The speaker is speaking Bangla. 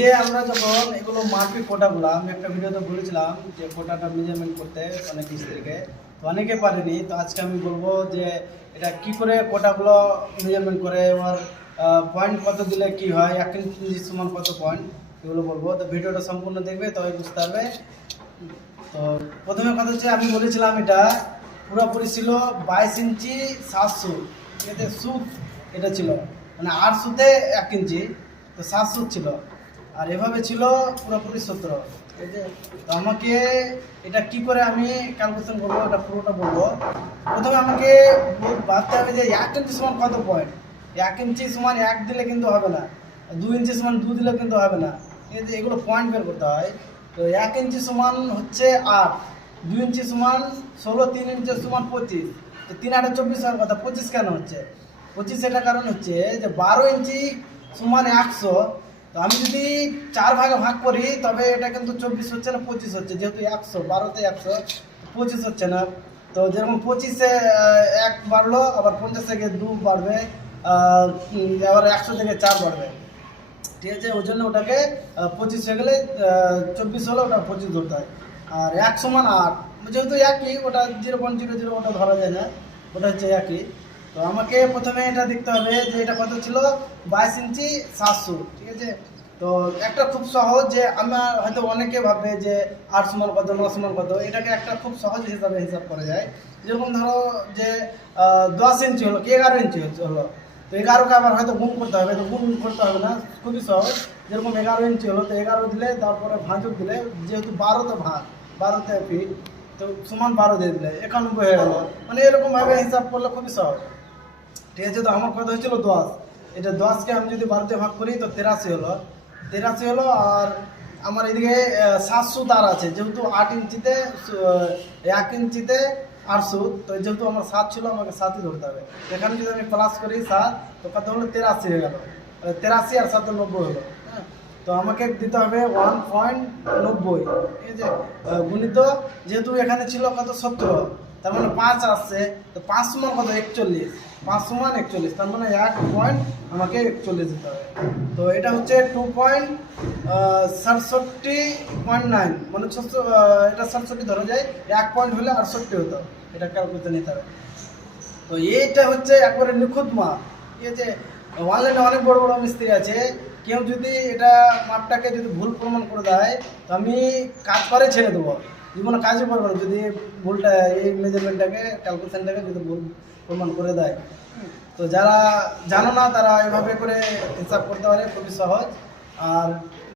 যে আমরা যখন এগুলো মাপি কোটাগুলো, আমি একটা ভিডিওতে বলেছিলাম যে কোটাটা মেজারমেন্ট করতে অনেক স্ত্রীকে, তো অনেকে পারেনি। তো আজকে আমি বলবো যে এটা কি করে কোটাগুলো মেজারমেন্ট করে, আমার পয়েন্ট কত দিলে কি হয়, 1 ইঞ্চি সমান কত পয়েন্ট, এগুলো বলবো। তো ভিডিওটা সম্পূর্ণ দেখবে তবে বুঝতে পারবে। তো প্রথমে কথা হচ্ছে, আমি বলেছিলাম এটা পুরোপুরি ছিল 22 ইঞ্চি 700, ঠিক আছে। সুত এটা ছিল মানে 8 সুতে 1 ইঞ্চি, তো 7 সুত ছিল। আর এভাবে ছিল পুরোপুরি 17, ঠিক আছে। তো আমাকে এটা কি করে আমি ক্যালকুলেশন করবো, এটা পুরোটা বলবো। প্রথমে আমাকে ভাবতে হবে যে 1 ইঞ্চি সমান কত পয়েন্ট। 1 ইঞ্চি সমান 1 দিলে কিন্তু হবে না, 2 ইঞ্চি সমান 2 দিলে কিন্তু হবে না, ঠিক আছে। এগুলো পয়েন্ট বের করতে হয়। তো 1 ইঞ্চি সমান হচ্ছে 8, 2 ইঞ্চি সমান 16, 3 ইঞ্চি সমান 25। তো 3 8 24 হওয়ার কথা, 25 কেন হচ্ছে? 25 এটার কারণ হচ্ছে যে 12 ইঞ্চি সমান 100। তো আমি যদি 4 ভাগে ভাগ করি তবে এটা কিন্তু 24 হচ্ছে না, 25 হচ্ছে। যেহেতু 100, 12তে 100, 25 হচ্ছে না। তো যেরকম 25-এ 1 বাড়লো, আবার 50 থেকে 2 বাড়বে, আবার 100 থেকে 4 বাড়বে, ঠিক আছে। ওই জন্য ওটাকে 25 হয়ে গেলে 24 হলে ওটা 25 ধরতে হয়। আর 1 সমান 8, যেহেতু একই, ওটা 0.00 ওটা ধরা যায় না, ওটা হচ্ছে একই। তো আমাকে প্রথমে এটা দেখতে হবে যে এটা কত ছিল, 22 ইঞ্চি 700, ঠিক আছে। তো একটা খুব সহজ, যে আমার হয়তো অনেকে ভাববে যে 8 সমান কত, 9 সমান কত, এটাকে একটা খুব সহজ হিসাবে হিসাব করা যায়। যেরকম ধরো যে 10 ইঞ্চি হলো কি 11 ইঞ্চি হলো, তো 11কে আবার হয়তো গুণ করতে হবে। তো গুণ করতে হবে না, খুবই সহজ। যেরকম 11 ইঞ্চি হলো, তো 11 দিলে তারপরে ভাঁজক দিলে, যেহেতু 12তে ভাগ, 12তে ফিট, তো সমান 12 দিয়ে দিলে 91 হয়ে গেল। মানে এরকমভাবে হিসাব করলে খুবই সহজ, ঠিক আছে। তো আমার কথা হচ্ছিল 10, এটা 10কে আমি যদি 12তে ভাগ করি তো 83 হলো, 83 হলো। আর আমার এদিকে 700 তার আছে, যেহেতু 8 ইঞ্চিতে 1 ইঞ্চিতে 800, তো যেহেতু আমার 7 ছিল, আমাকে 7ই ধরতে হবে। এখানে যদি আমি প্লাস করি 7, তো কত হলো, 83 হয়ে গেল। 83 আর 7 90 হলো, হ্যাঁ। তো আমাকে দিতে হবে 1.90, ঠিক আছে, গুণিত, যেহেতু এখানে ছিল কত 17, তার মানে 5 আসছে। তো 5 সমান কত, 41, 5 সমান 41, তার মানে 1 পয়েন্ট আমাকে 41 দিতে হবে। তো এটা হচ্ছে 2.67.9, মানে 600, এটা 67 ধরা যায়, 1 পয়েন্ট হলে 68 হতো, এটা ক্যালকুলেশন নিতে হবে। তো এইটা হচ্ছে একবারে নিখুঁত মাপ, ঠিক আছে। অনলাইনে অনেক বড় বড় মিস্ত্রি আছে, কেউ যদি এটা মাপটাকে যদি ভুল প্রমাণ করে দেয়, তো আমি কাজ করে ছেড়ে দেবো, জীবনে কাজই করবো না যদি ভুলটা, এই মেজারমেন্টটাকে, ক্যালকুলেশনটাকে যদি ভুল প্রমাণ করে দেয়। তো যারা জানো না তারা এভাবে করে হিসাব করতে পারে, খুবই সহজ। আর